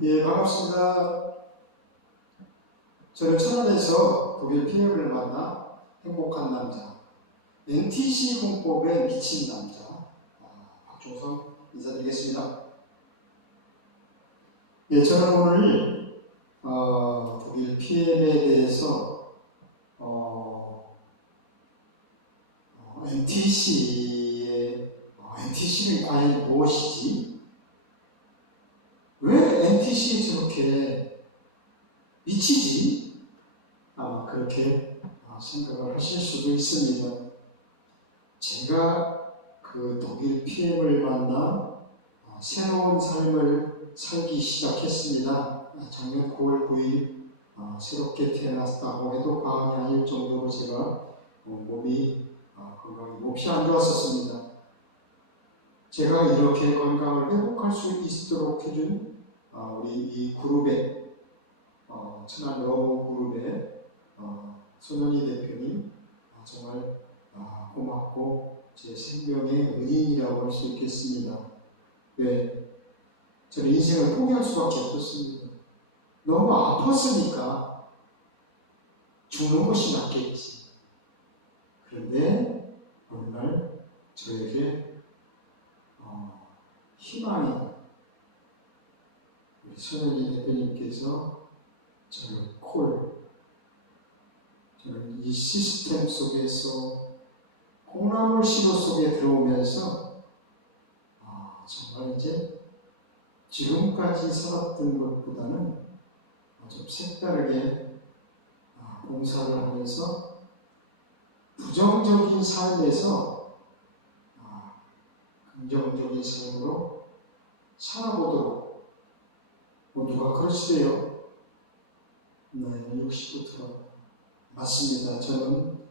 예, 반갑습니다. 저는 천안에서 독일 피해를 만나 행복한 남자, NTC 공법에 미친 남자, 박종성 인사드리겠습니다. 예, 저는 오늘 독일 PM에 대해서 NTC는 과연 무엇이지? 왜 NTC에 저렇게 미치지? 아마 그렇게 생각을 하실 수도 있습니다. 제가 그 독일 PM을 만나 새로운 삶을 살기 시작했습니다. 작년 9월 9일 새롭게 태어났다고 해도 과언이 아닐 정도로 제가 몸이 건강이 몹시 안 좋았었습니다. 제가 이렇게 건강을 회복할 수 있도록 해준 우리 이 그룹의 천안 러브 그룹의 손현희 대표님 정말 고맙고 제 생명의 은인이라고 할 수 있겠습니다. 왜? 저는 인생을 포기할 수밖에 없었습니다. 너무 아팠으니까 죽는 것이 낫겠지. 그런데 어느 날 저에게 희망이 우리 손현희 대표님께서 저는 이 시스템 속에서 콩나물 시로 속에 들어오면서 정말 이제 지금까지 살았던 것보다는 좀 색다르게 봉사를 하면서 부정적인 삶에서 긍정적인 삶으로 살아보도록 누가 그러시대요? 나이는 60부터 맞습니다. 저는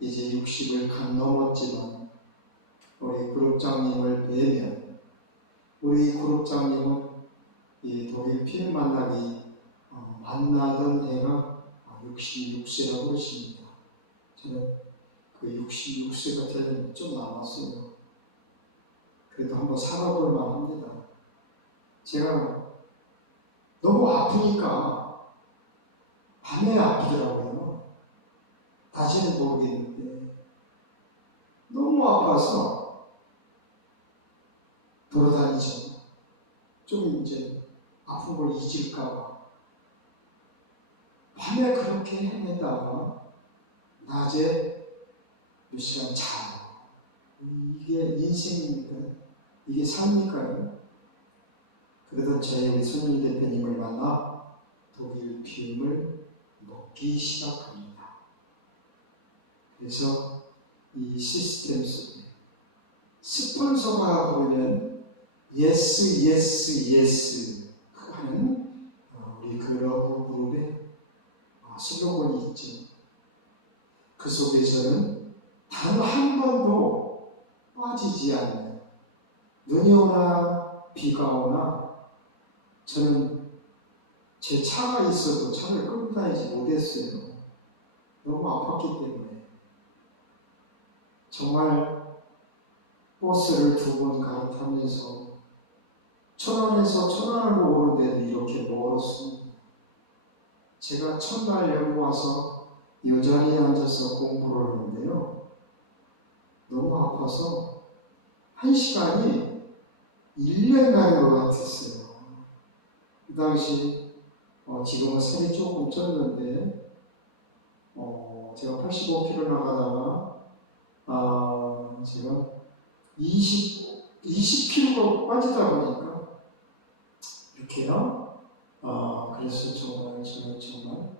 이제 60을 간 넘었지만 우리 그룹장님을 뵈면 우리 그룹장님은 이 독일 피해 만나기 만나던 해가 66세라고 그러십니다. 저는 그 66세가 되려면 좀 남았어요. 그래도 한번 살아볼 만합니다. 제가 너무 아프니까 밤에 아프더라고요. 다시는 모르겠는데 너무 아파서 돌아다니죠. 좀 이제 아픈 걸 잊을까봐 밤에 그렇게 헤매다가 낮에 몇 시간 자요. 이게 인생입니까? 이게 삶일까요? 그러던 저의 손현희 대표님을 만나 독일 피움을 먹기 시작합니다. 그래서 이 시스템 속에 스폰서가 부르면 예스 예스 예스 하는 우리 그 러브 그룹의 슬로건이 있죠. 그 속에서는 단 한 번도 빠지지 않는, 눈이 오나 비가 오나 저는 제 차가 있어도 차를 끌고 다니지 못했어요. 너무 아팠기 때문에. 정말 버스를 2번 갈아타면서 천안에서 천안으로 오는데도 이렇게 멀었습니다. 제가 첫날 여기 와서 이 자리에 앉아서 공부를 하는데요. 너무 아파서 1시간이 1년 가는 것 같았어요. 그 당시 지금은 살이 조금 쪘는데 제가 85kg 나가다가 제가 20kg가 빠지다 보니까 이렇게요. 그래서 저는 정말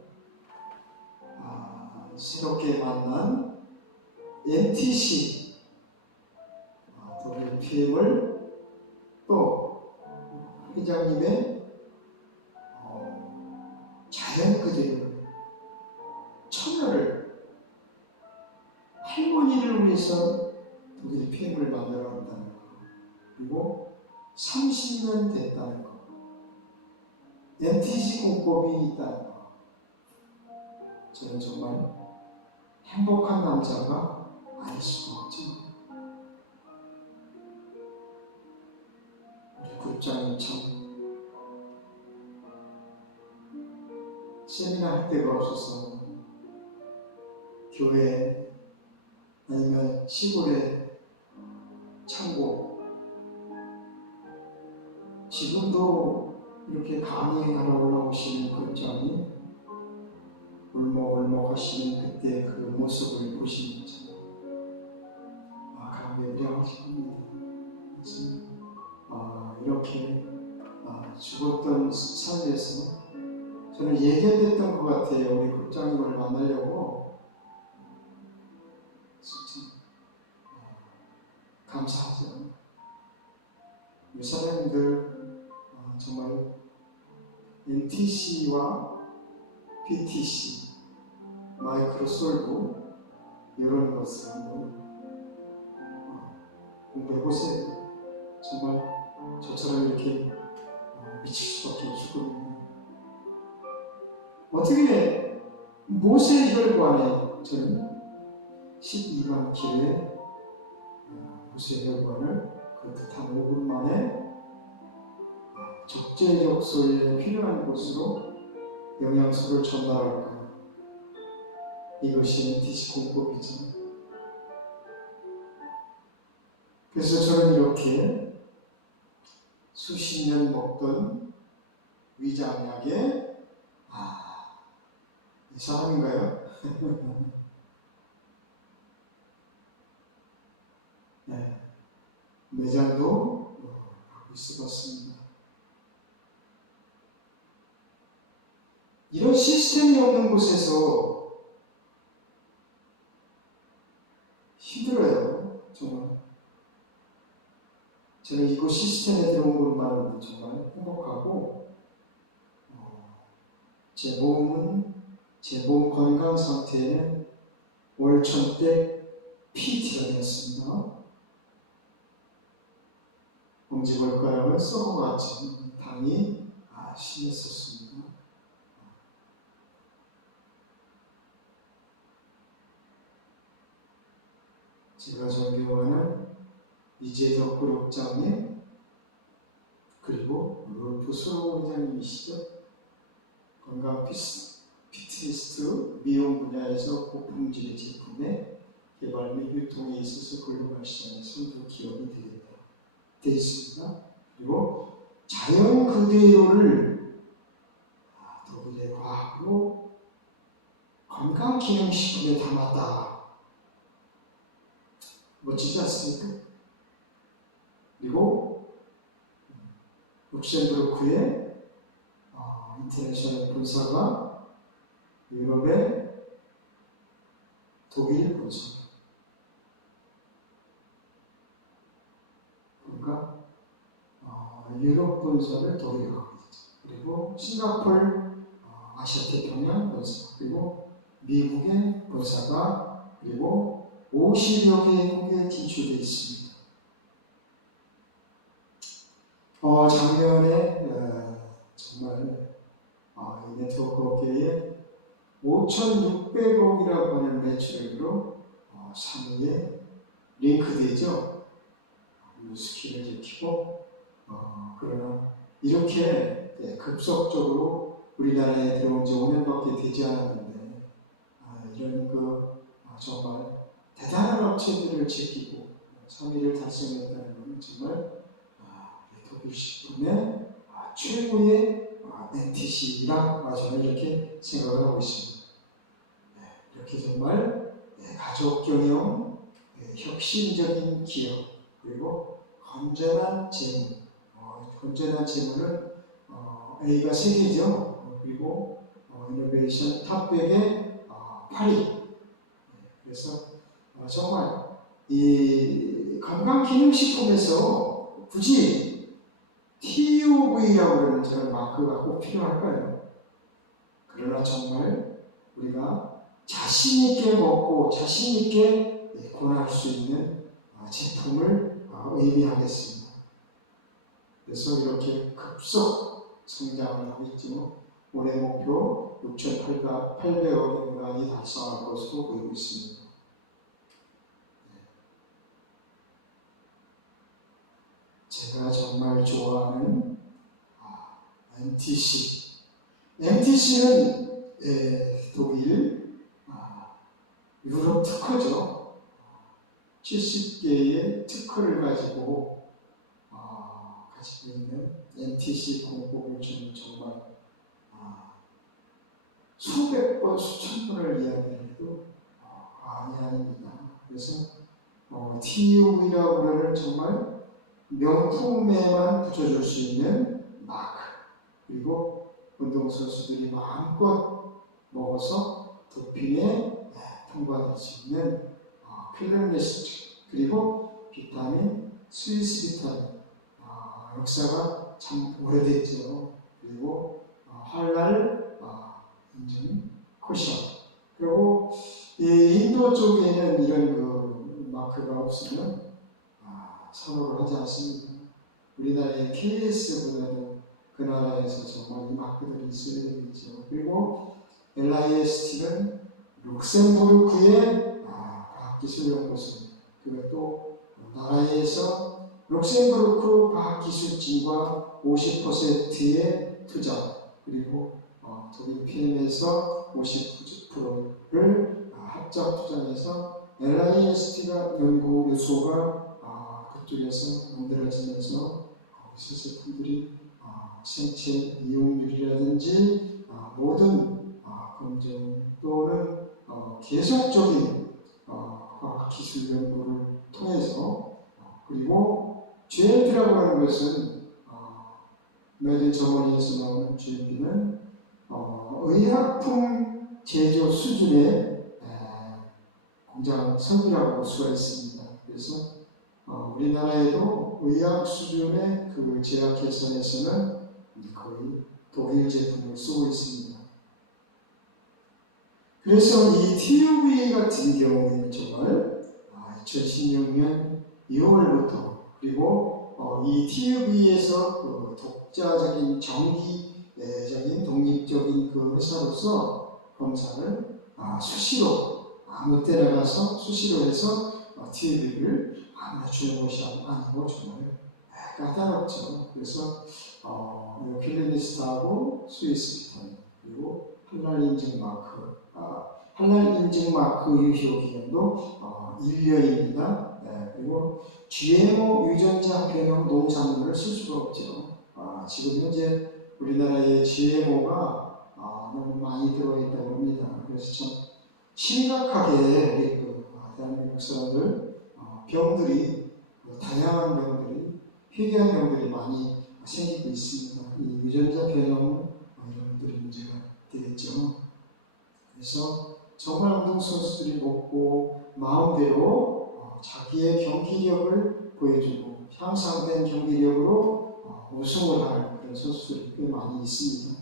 새롭게 만난 NTC 독일 PM을 또 회장님의 자연 그대로 처녀를 할머니를 위해서 독일 PM을 만들어간다는 것, 그리고 30년 됐다는 것, NTC 공법이 있다는 것, 저는 정말 행복한 남자가 아닐 수가 없죠. 우리 국장님 참 세미나 할 데가 없어서 교회 아니면 시골의 창고, 지금도 이렇게 강의하러 올라오시는 극장이 울먹울먹 하시는 그때 그 모습을 보시는 거죠. 감회무량하지 합니다. 이렇게 죽었던 삶에서 저는 예견됐던 것 같아요. 우리 국장님을 만나려고. 진짜 감사하죠. 이 사람들 정말 NTC와 PTC, 마이크로솔브 이런 것을 한번 공부해보세요. 정말 저처럼 이렇게 미칠 수밖에 없거든요. 어떻게 모세 혈관에 저는 12만 킬로의 모세 혈관을 그것도 단 5분 만에 적재적소에 필요한 곳으로 영양소를 전달할까? 이것이 NTC 공법이죠. 그래서 저는 이렇게 수십 년 먹던 위장약에 이 사람인가요? 네, 매장도 하고 있어봤습니다. 이런 시스템이 없는 곳에서 힘들어요. 정말. 저는 이곳 시스템에 들어온 것만으로도 정말 행복하고 제 몸 건강 상태에는 월천대 PT가 되었습니다. 엄지발가락은 썩어갔지 당이 심했었습니다. 제가 존경하는 이재덕 그룹장님 그리고 룰프 수로 회장님이시죠. 건강 피트니스트 미용 분야에서 고품질의 제품의 개발 및 유통에 있어서 글로벌 시장의 선도 기업이 되어 있습니다. 그리고 자연 그대로를 독일의 과학으로 건강기능식품에 담았다. 멋지지 않습니까? 그리고 룩셈부르크의 인터내셔널 본사가 유럽의 독일 본사. 그러니까 유럽 본사를 독일에 가고 있죠. 그리고 싱가포르 아시아태평양 본사, 그리고 미국의 본사가 그리고 50여 개국에 진출되어 있습니다. 작년에 정말 이 네트워크 업계에 5,600억이라고 하는 매출액으로 3위에 링크되죠. 스킬을 지키고 그러나 이렇게 급속적으로 우리나라에 들어온 지 5년밖에 되지 않았는데 이런 정말 대단한 업체들을 지키고 3위를 달성했다는 것은 정말 독일 식품의 최고의 NTC라 저는 이렇게 생각을 하고 있습니다. 이렇게 정말 가족 경영, 혁신적인 기업, 그리고 건전한 재무. 건전한 재무는 A가 3개죠. 그리고 이노베이션 탑 100에 8위. 그래서 정말 이 건강기능식품에서 굳이 TUV라고 하는 저런 마크가 꼭 필요할까요? 그러나 정말 우리가 자신있게 먹고 자신있게 권할 수 있는 제품을 의미하겠습니다. 그래서 이렇게 급속 성장을 하고 있죠. 올해 목표 6,800억의 무난히 달성할 것으로 보이고 있습니다. 제가 정말 좋아하는 NTC. NTC는 독일, 유럽 특허죠. 70개의 특허를 가지고 있는 NTC 공법을 저는 정말 수백 번, 수천 번을 이야기해도 과언이 아닙니다. 그래서 TUV라고 하는 정말 명품에만 붙여줄 수 있는 마크, 그리고 운동선수들이 마음껏 먹어서 도핑에 통과될 수 있는 필름 리스트, 그리고 비타민, 스위스 비타민, 역사가 참 오래됐죠. 그리고 할랄 인증 코션. 그리고 이 인도 쪽에는 이런 그 마크가 없으면 선호를 하지 않습니다. 우리나라의 KS보다도 그 나라에서 정말 이 마크들이 있어야 되겠죠. 그리고 LIST는 룩셈부르크의 과학기술연구소, 그것도 나라에서 룩셈부르크 과학기술진과 50%의 투자, 그리고 독일 PM에서 50%를 합작 투자해서 LIST가 연구소가 그쪽에서 만들어지면서 거기서 제품들이 생체 이용률이라든지 모든 검증 또는 계속적인 과학기술 연구를 통해서 그리고 GMP라고 하는 것은 메이드 인 저머니에서 나오는 GMP는 의약품 제조 수준의 공장 설비라고 볼 수가 있습니다. 그래서 우리나라에도 의학 수준의 그 제약회사에서는 거의 독일 제품을 쓰고 있습니다. 그래서 이 TUV 같은 경우에는 정말 2016년 2월부터 그리고 이 TUV에서 그 독자적인 정기적인 독립적인 그 회사로서 검사를 수시로 아무 때나 가서 수시로 해서 TUV를 아무나 주는 것이 아니고 정말 까다롭죠. 그래서 필리니스트하고 스위스 비타민, 그리고 할랄 인증 마크, 할랄 인증 마크 유효 기간도 1년입니다. 그리고 GMO 유전자 변형 농산물을 쓸 수가 없죠. 지금 현재 우리나라에 GMO가 너무 많이 들어와 있다고 합니다. 그래서 참 심각하게 우리 대한민국 사람들 병들이 다양한 병들이 희귀한 병들이 많이 생기고 있습니다. 이 유전자 변형 이런 것들이 문제가 되겠죠. 그래서 정말 운동선수들이 먹고 마음대로 자기의 경기력을 보여주고 향상된 경기력으로 우승을 하는 그런 선수들이 꽤 많이 있습니다.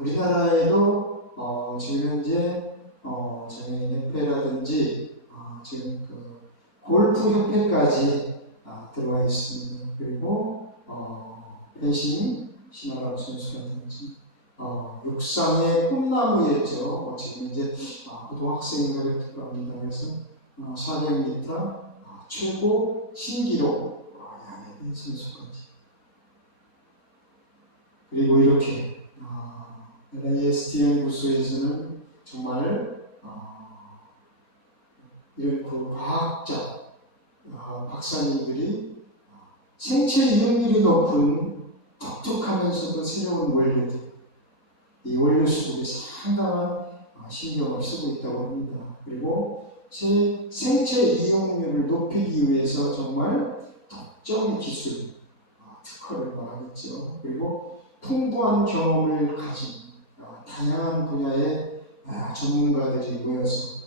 우리나라에도 지금 현재 정연협회라든지 지금 그 골프협회까지 들어와 있습니다. 그리고 펜싱 신아람 선수라든지 육상의 꿈나무였죠. 지금 이제 고등학생인가 그랬을 겁니다. 그래서 400m 최고 신기록 양해된 선수까지. 그리고 이렇게 LIST 연구소에서는 정말 이런 그 과학자 박사님들이 생체 이용률이 높은 독특하면서도 새로운 원료들, 이 원료 수급에 상당한 신경을 쓰고 있다고 합니다. 그리고 생체 이용률을 높이기 위해서 정말 특정 기술, 특허를 말하겠죠. 그리고 풍부한 경험을 가진 다양한 분야의 전문가들이 모여서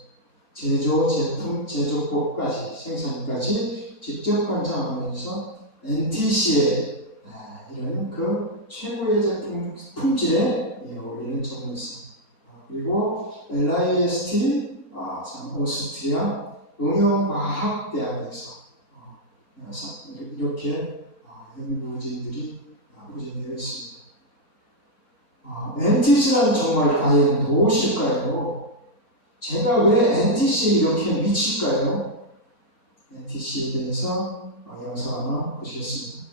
제조, 제품, 제조법까지, 생산까지 직접 관장하면서 NTC의 이런 그 최고의 제품 품질에 올리는 전문성, 그리고 LIST, 오스트리아 응용과학대학에서 이렇게 연구진들이 부진되어 있습니다. NTC는 정말 과연 무엇일까요? 제가 왜 NTC에 이렇게 미칠까요? NTC에 대해서 영상 하나 보시겠습니다.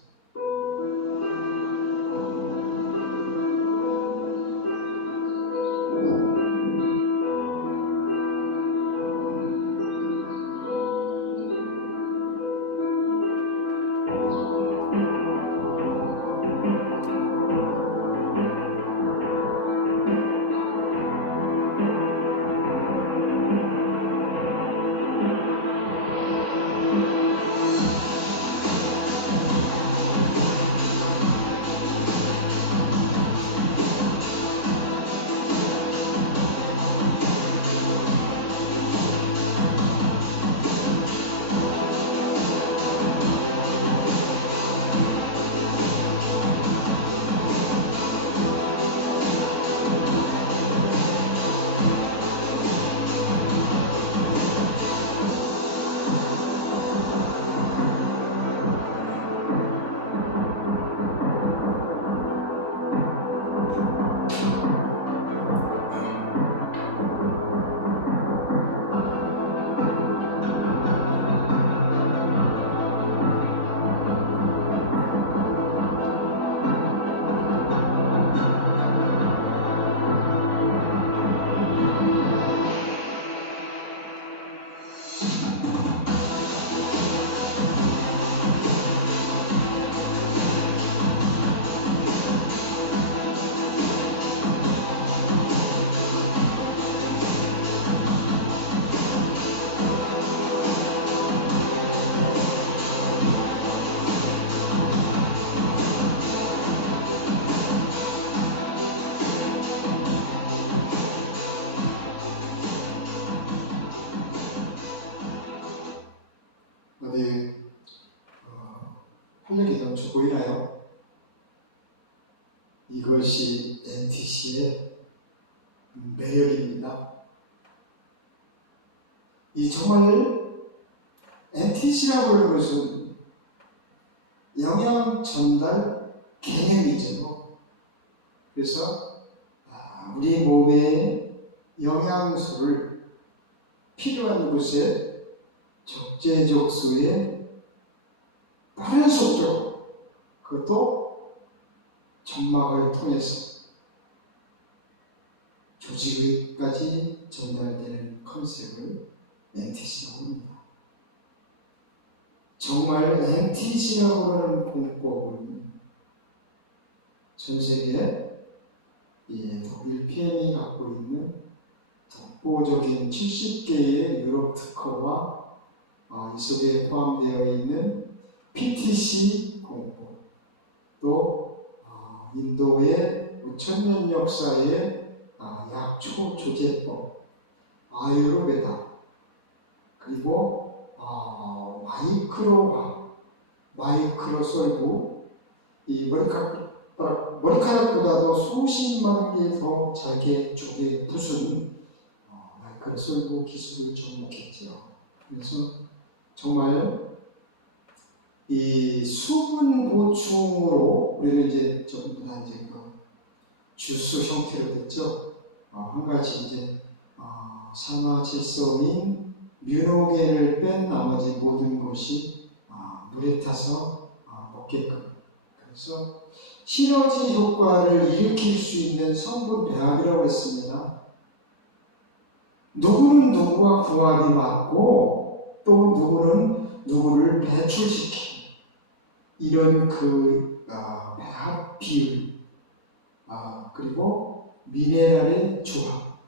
여러분들 활력이 넘쳐 보이나요? 이것이 NTC의 매력입니다. 이 정말 NTC라고 하는 것은 영양 전달 개념이죠. 그래서 우리 몸에 영양소를 필요한 곳에 적재적소에 빠른 속도로, 그것도 점막을 통해서 조직에까지 전달되는 컨셉을 NTC라고 합니다. 정말 NTC라고 하는 공법은 전 세계 독일 PM이 갖고 있는 독보적인 70개의 유럽 특허와 이 속에 포함되어 있는 PTC 공법, 또 인도의 5000년 역사의 약초 조제법, 아유르베다, 그리고 마이크로솔브, 이 머리카락보다도 수십만 개 더 잘게 쪼개 부순 마이크로솔브 기술을 접목했죠. 그래서 정말 이 수분 보충으로 우리는 이제 전부 다 이제 그 주스 형태로 됐죠. 한 가지 이제 산화 질소인 뮤노겐을 뺀 나머지 모든 것이 물에 타서 먹게끔. 그래서 시너지 효과를 일으킬 수 있는 성분 배합이라고 했습니다. 누구는 누구와 궁합이 맞고 또 누구는 누구를 배출시키는 이런 그 배합 비율, 그리고 미네랄의 조합,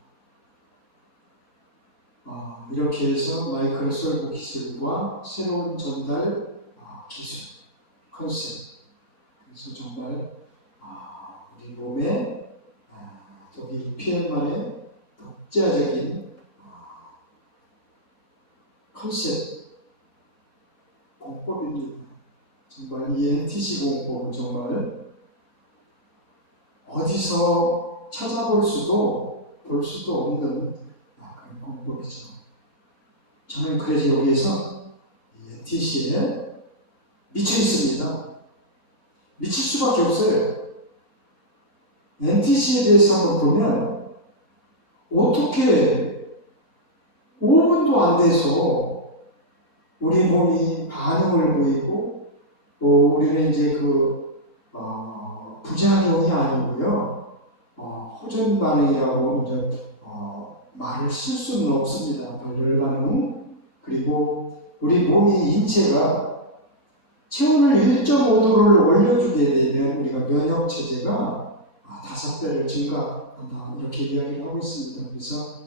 이렇게 해서 마이크로솔브 기술과 새로운 전달 기술, 컨셉. 그래서 정말 우리 몸에 독일 PM만의 독자적인 컨셉 공법입니다. 정말 이 NTC 공법은 정말 어디서 찾아볼 수도 볼 수도 없는 그런 공법이죠. 저는 그래서 여기에서 이 NTC에 미쳐 있습니다. 미칠 수밖에 없어요. NTC에 대해서 한번 보면 어떻게 5분도 안 돼서 우리 몸이 반응을 보이고 또 우리는 이제 부작용이 아니고요. 호전 반응이라고 이제 말을 쓸 수는 없습니다. 발열 반응. 그리고 우리 몸이 인체가 체온을 1.5도를 올려주게 되면 우리가 면역 체제가 5배를 증가한다, 이렇게 이야기를 하고 있습니다. 그래서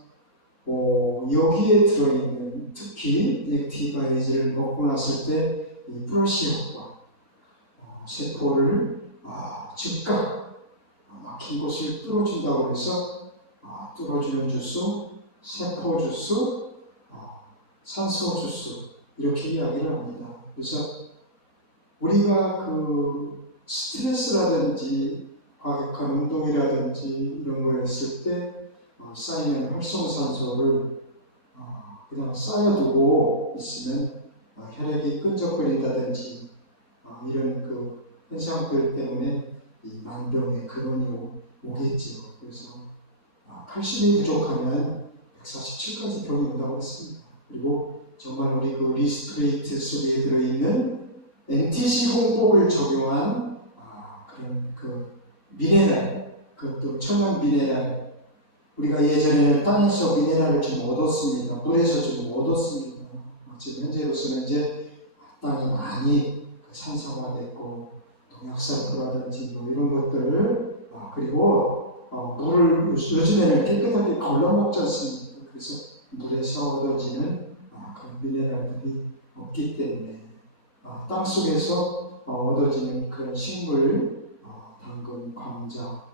여기에 들어있는 특히 액티바이즈를 먹고 났을 때 이 플러시 효과, 세포를 즉각 막힌 곳을 뚫어준다고 해서 뚫어주는 주스, 세포 주스, 산소 주스, 이렇게 이야기를 합니다. 그래서 우리가 그 스트레스라든지 과격한 운동이라든지 이런 걸 했을 때 쌓이는 활성산소를 그냥 쌓여두고 있으면 혈액이 끈적거린다든지 이런 그 현상들 때문에 이 만병의 근원이 오겠지요. 그래서 칼슘이 부족하면 147가지 병이 온다고 했습니다. 그리고 정말 우리 그 리스트레이트 속에 들어있는 NTC 공법을 적용한 그런 그 미네랄, 그것도 천연 미네랄, 우리가 예전에는 땅에서 미네랄을 좀 얻었습니다. 물에서 좀 얻었습니다. 지금 현재로서는 이제 땅이 많이 산성화됐고 농약살포라든지 이런 것들을 그리고 물을 요즘에는 깨끗하게 걸러먹지 않습니까? 그래서 물에서 얻어지는 그런 미네랄들이 없기 때문에 땅속에서 얻어지는 그런 식물, 당근, 감자,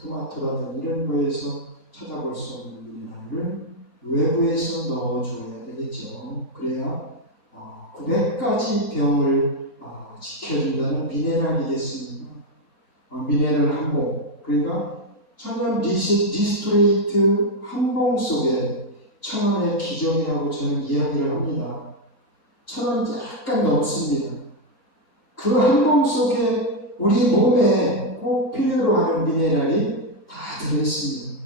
토마토라든지 이런 거에서 찾아볼 수 없는 미네랄을 외부에서 넣어줘야 되겠죠. 그래야 900가지 병을 지켜준다는 미네랄이겠습니다. 미네랄 한봉, 그러니까 천연 디스토레이트 한봉 속에 천원의 기적이라고 저는 이야기를 합니다. 천원 약간 넘습니다. 그 한봉 속에 우리 몸에 꼭 필요로 하는 미네랄이 다 들어있습니다.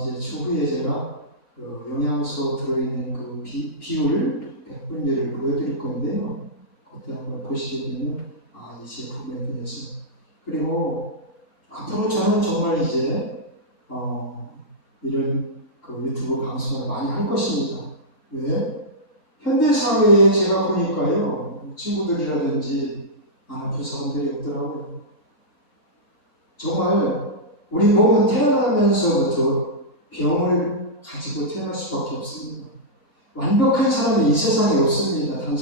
이제 추후에 제가 그 영양소 들어있는 그 비율 100분율을 보여드릴 건데요. 그때 한번 보시게 되면 이 제품에 대해서, 그리고 앞으로 저는 정말 이제 이런 그 유튜브 방송을 많이 할 것입니다. 왜? 현대 사회에 제가 보니까요, 친구들이라든지 안 아픈 사람들이 없더라고요. 정말 우리 몸은 태어나면서부터 병을 가지고 태어날 수밖에 없습니다. 완벽한 사람이 이 세상에 없습니다. 단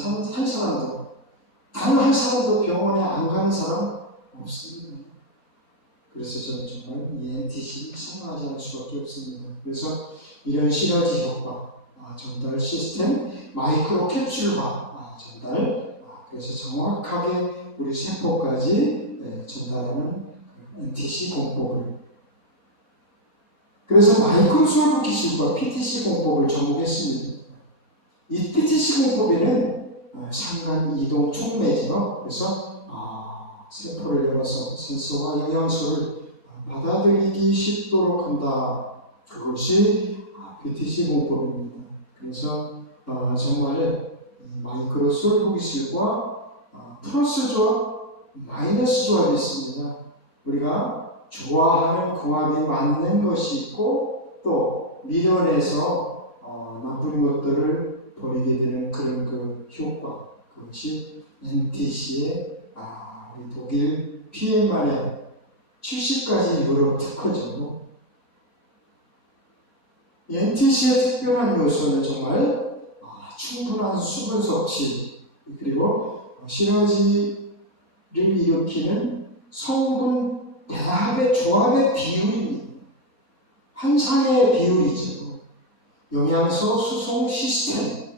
한 사람도 병원에 안 가는 사람 없습니다. 그래서 저는 정말 이 NTC 생각하지 않을 수밖에 없습니다. 그래서 이런 시너지 효과, 전달 시스템, 마이크로 캡슐화 전달, 그래서 정확하게 우리 세포까지 전달하는 NTC 공법을, 그래서 마이크로솔브 기술과 PTC 공법을 접목했습니다. 이 PTC 공법에는 상간 이동 촉매죠. 그래서 세포를 열어서 센서와 영양소를 받아들이기 쉽도록 한다. 그것이 PTC 공법입니다. 그래서 정말 마이크로 솔브 기술과 플러스 조합, 마이너스 조합이 있습니다. 우리가 좋아하는 궁합이 맞는 것이 있고, 또 밀어내서 나쁜 것들을 버리게 되는 그런 그 효과, 그것이 NTC의 우리 독일 PM만의 70가지 유럽 특허죠. NTC의 특별한 요소는 정말 충분한 수분 섭취, 그리고 시너지를 일으키는 성분 배합의 조합의 비율입니다. 환상의 비율이죠. 영양소 수송 시스템,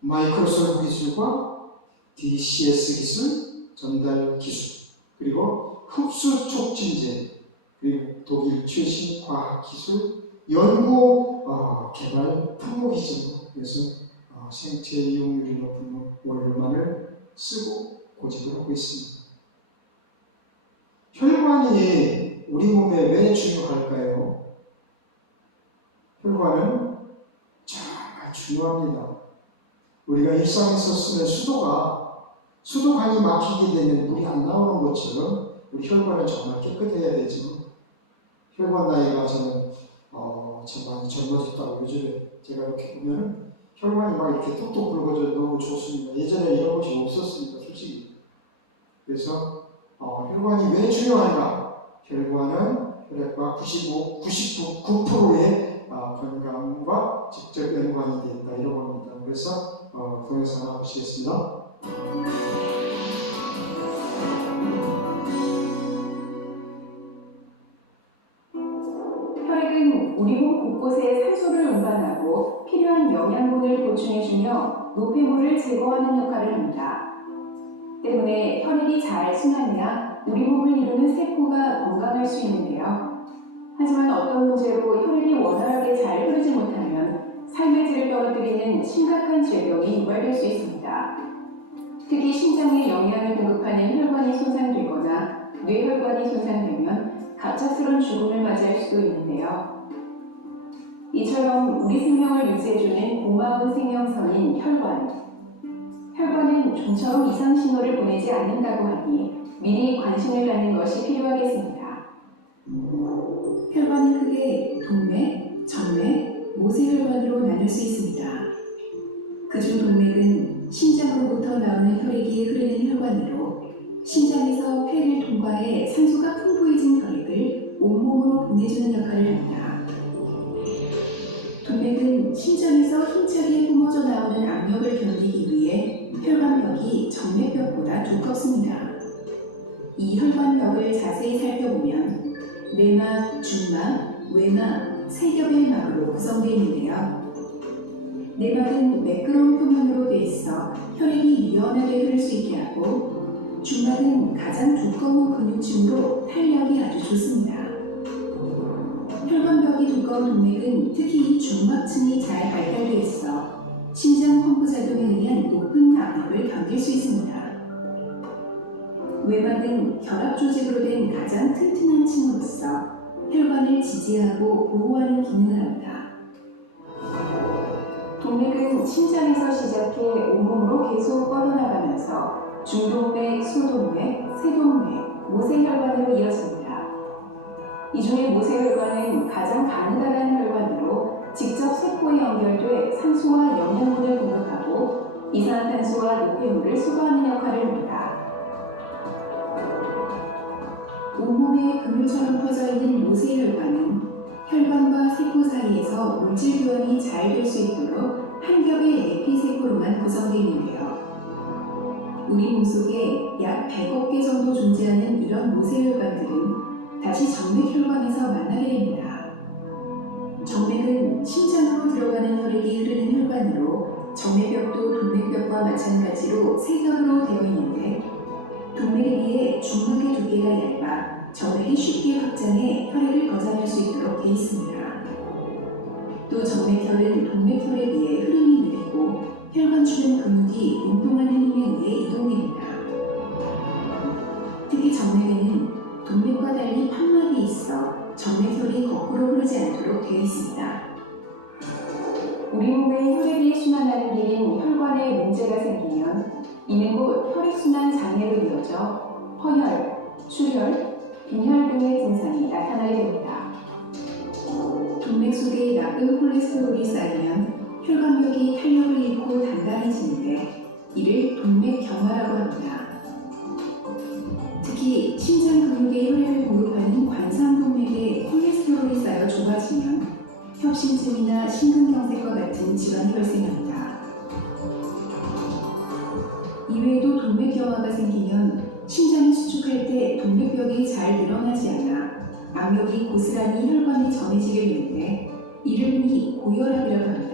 마이크로솔브 기술과 DCS 기술, 전달 기술, 그리고 흡수 촉진제, 그리고 독일 최신 과학 기술, 연구 개발 품목이죠. 그래서 생체 이용률이 높은 원료만을 쓰고 고집을 하고 있습니다. 혈관이 우리 몸에 왜 중요할까요? 혈관은 정말 중요합니다. 우리가 일상에서 쓰는 수도관이 막히게 되면 물이 안 나오는 것처럼 우리 혈관은 정말 깨끗해야 되죠. 혈관 나이가 저는 참 많이 젊어졌다고 요즘에 제가 이렇게 보면 혈관이 막 이렇게 톡톡 붉어져 너무 좋습니다. 예전에 이런 것이 없었습니다, 솔직히. 그래서 혈관이 왜 중요한가? 혈관은 혈액과 99%의 건강과 직접 연관이 되어 있다, 이라고 합니다. 그래서 동영상 하나 보시겠습니다. 혈액은 우리 몸 곳곳에 산소를 운반하고 필요한 영양분을 보충해주며 노폐물을 제거하는 역할을 합니다. 때문에 혈액이 잘 순환해야 우리 몸을 이루는 세포가 건강할 수 있는데요. 하지만 어떤 문제로 혈액이 원활하게 잘 흐르지 못하면 삶의 질을 떨어뜨리는 심각한 질병이 유발될 수 있습니다. 특히 심장에 영양을 공급하는 혈관이 손상되거나 뇌혈관이 손상되면 갑작스러운 죽음을 맞이할 수도 있는데요. 이처럼 우리 생명을 유지해주는 고마운 생명선인 혈관. 혈관은 좀처럼 이상 신호를 보내지 않는다고 하니 미리 관심을 갖는 것이 필요하겠습니다. 혈관은 크게 동맥, 정맥, 모세혈관으로 나눌 수 있습니다. 그중 동맥은 심장으로부터 나오는 혈액이 흐르는 혈관으로 심장에서 폐를 통과해 산소가 풍부해진 혈액을 온몸으로 보내주는 역할을 합니다. 동맥은 심장에서 힘차게 뿜어져 나오는 압력을 견디기 위해 혈관벽이 정맥벽보다 두껍습니다. 이 혈관벽을 자세히 살펴보면 내막, 중막, 외막, 세 겹의 막으로 구성되어 있는데요. 내막은 매끄러운 표면으로 돼 있어 혈액이 유연하게 흐를 수 있게 하고, 중막은 가장 두꺼운 근육층으로 탄력이 아주 좋습니다. 혈관벽이 두꺼운 동맥은 특히 이 중막층이 잘 발달되어 있어 심장 펌프 작용에 의한 높은 압력을 견딜 수 있습니다. 외막은 결합 조직으로 된 가장 튼튼한 층으로서 혈관을 지지하고 보호하는 기능을 합니다. 동맥은 심장에서 시작해 온몸으로 계속 뻗어나가면서 중동맥, 소동맥, 세동맥, 모세혈관으로 이어집니다. 이 중에 모세혈관은 가장 가느다란 혈관으로 직접 세포에 연결돼 산소와 영양분을 공급하고 이산화탄소와 노폐물을 수거하는 역할을 합니다. 온몸에 그물처럼 퍼져 있는 모세혈관은 혈관과 세포 사이에서 물질 교환이 잘 될 수 있도록 한 겹의 에피세포로만 구성되어 있는데요. 우리 몸속에 약 100억 개 정도 존재하는 이런 모세혈관들은 다시 정맥혈관에서 만나게 됩니다. 정맥은 심장으로 들어가는 혈액이 흐르는 혈관으로 정맥벽도 동맥벽과 마찬가지로 세 겹으로 되어 있는데, 동맥에 비해 중맥의 두께가 얇아 정맥이 쉽게 확장해 혈액을 거장할 수 있도록 되어 있습니다. 또 정맥혈은 동맥혈에 비해 흐름이 느리고 혈관 주변 근육이 운동하는 힘에 의해 이동됩니다. 특히 정맥에는 동맥과 달리 판막이 있어 정맥혈이 거꾸로 흐르지 않도록 되어 있습니다. 우리 몸의 혈액이 순환하는 길인 혈관에 문제가 생기면 이는 곧 혈액순환 장애로 이어져 허혈, 출혈, 빈혈 등의 증상이 나타나게 됩니다. 동맥 속에 나쁜 콜레스테롤이 쌓이면 혈관벽이 탄력을 잃고 단단해지는데 이를 동맥경화라고 합니다. 특히 심장 근육에 혈액을 공급하는 관상동맥에 콜레스테롤이 쌓여 좁아지면 협심증이나 심근경색과 같은 질환이 발생합니다. 이외에도 동맥경화가 생기면 심장이 수축할 때 동맥벽이 잘 늘어나지 않아 압력이 고스란히 혈관에 전해지게 되는데 이를 흔히 고혈압이라고 합니다.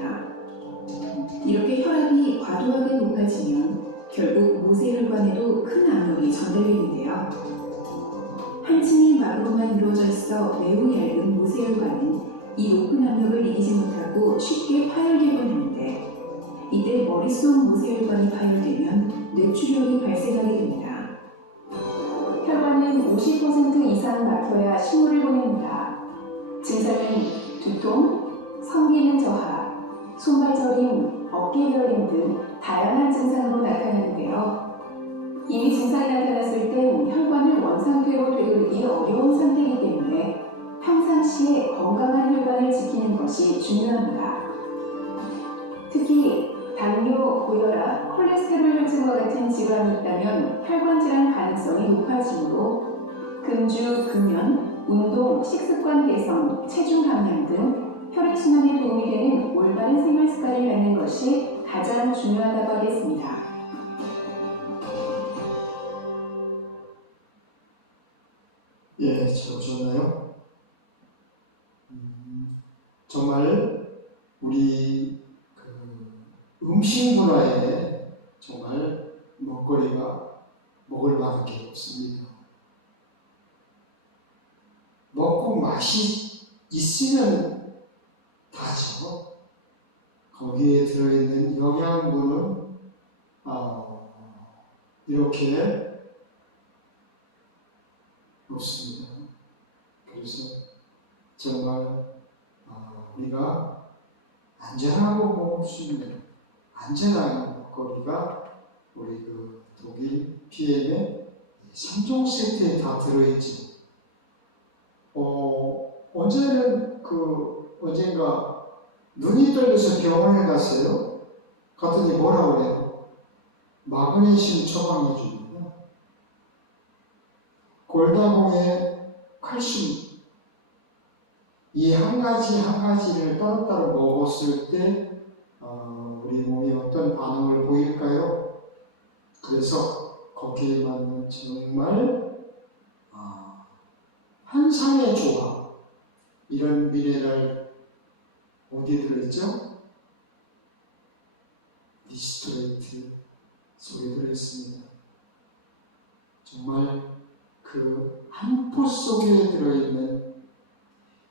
이렇게 혈압이 과도하게 높아지면 결국 모세혈관에도 큰 압력이 전달되는데요. 한 층의 막으로만 이루어져 있어 매우 얇은 모세혈관은 이 높은 압력을 이기지 못하고 쉽게 파열되곤 하는데, 이때 머릿속 모세혈관이 파열되면 뇌출혈이 발생하게 됩니다. 혈관은 50% 이상 막혀야 신호를 보냅니다. 증상은 두통, 성기능 저하, 손발 저림, 어깨 결림 등 다양한 증상으로 나타나는데요. 이미 증상이 나타났을 땐 혈관을 원상태로 되돌리기 어려운 상태이기 때문에 평상시에 건강한 혈관을 지키는 것이 중요합니다. 특히 당뇨, 고혈압, 콜레스테롤 혈증과 같은 질환이 있다면 혈관 질환 가능성이 높아지므로 금주, 금연, 운동, 식습관 개선, 체중 감량 등 혈액순환에 도움이 되는 올바른 생활 습관을 갖는 것이 가장 중요하다고 하겠습니다. 예, 좋나요? 정말 우리 음식 문화에 정말 먹거리가 먹을 만한 게 없습니다. 먹고 맛이 있으면 다죠. 거기에 들어있는 영양분은 이렇게 없습니다. 그래서 정말 우리가 안전하고 먹을 수 있는 안전한 먹거리가 우리 독일 PM의 3종 세트에 다 들어있죠. 언젠가 눈이 떨려서 병원에 갔어요. 갔더니 뭐라고 그래요? 마그네슘 처방해 줍니다. 골다공에 칼슘, 이 한 가지를 따로따로 먹었을 때 우리 몸이 어떤 반응을 보일까요? 그래서 거기에 맞는 정말 한상의 조합, 이런 미네랄 어디 들어있죠? 디스토레이트 속에 들어있습니다. 정말 그 한 포 속에 들어있는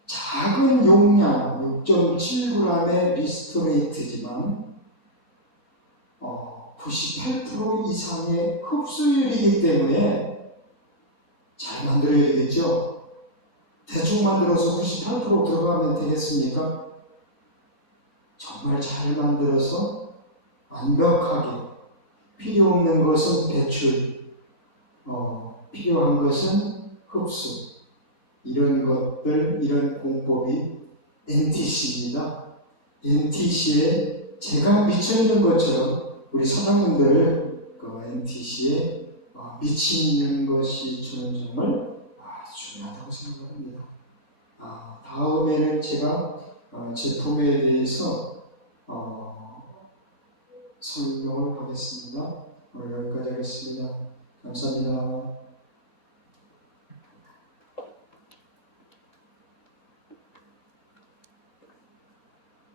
작은 용량 6.7g의 리스토레이트지만 98% 이상의 흡수율이기 때문에 잘 만들어야 되겠죠? 대충 만들어서 98% 들어가면 되겠습니까? 정말 잘 만들어서 완벽하게 필요 없는 것은 배출, 필요한 것은 흡수, 이런 것들, 이런 공법이 NTC입니다. NTC에 제가 미쳐있는 것처럼 우리 사장님들 그 NTC에 미치는 것이 저는 정말 중요하다고 생각합니다. 다음에는 제가 제품에 대해서 설명을 하겠습니다. 오늘 여기까지 하겠습니다. 감사합니다.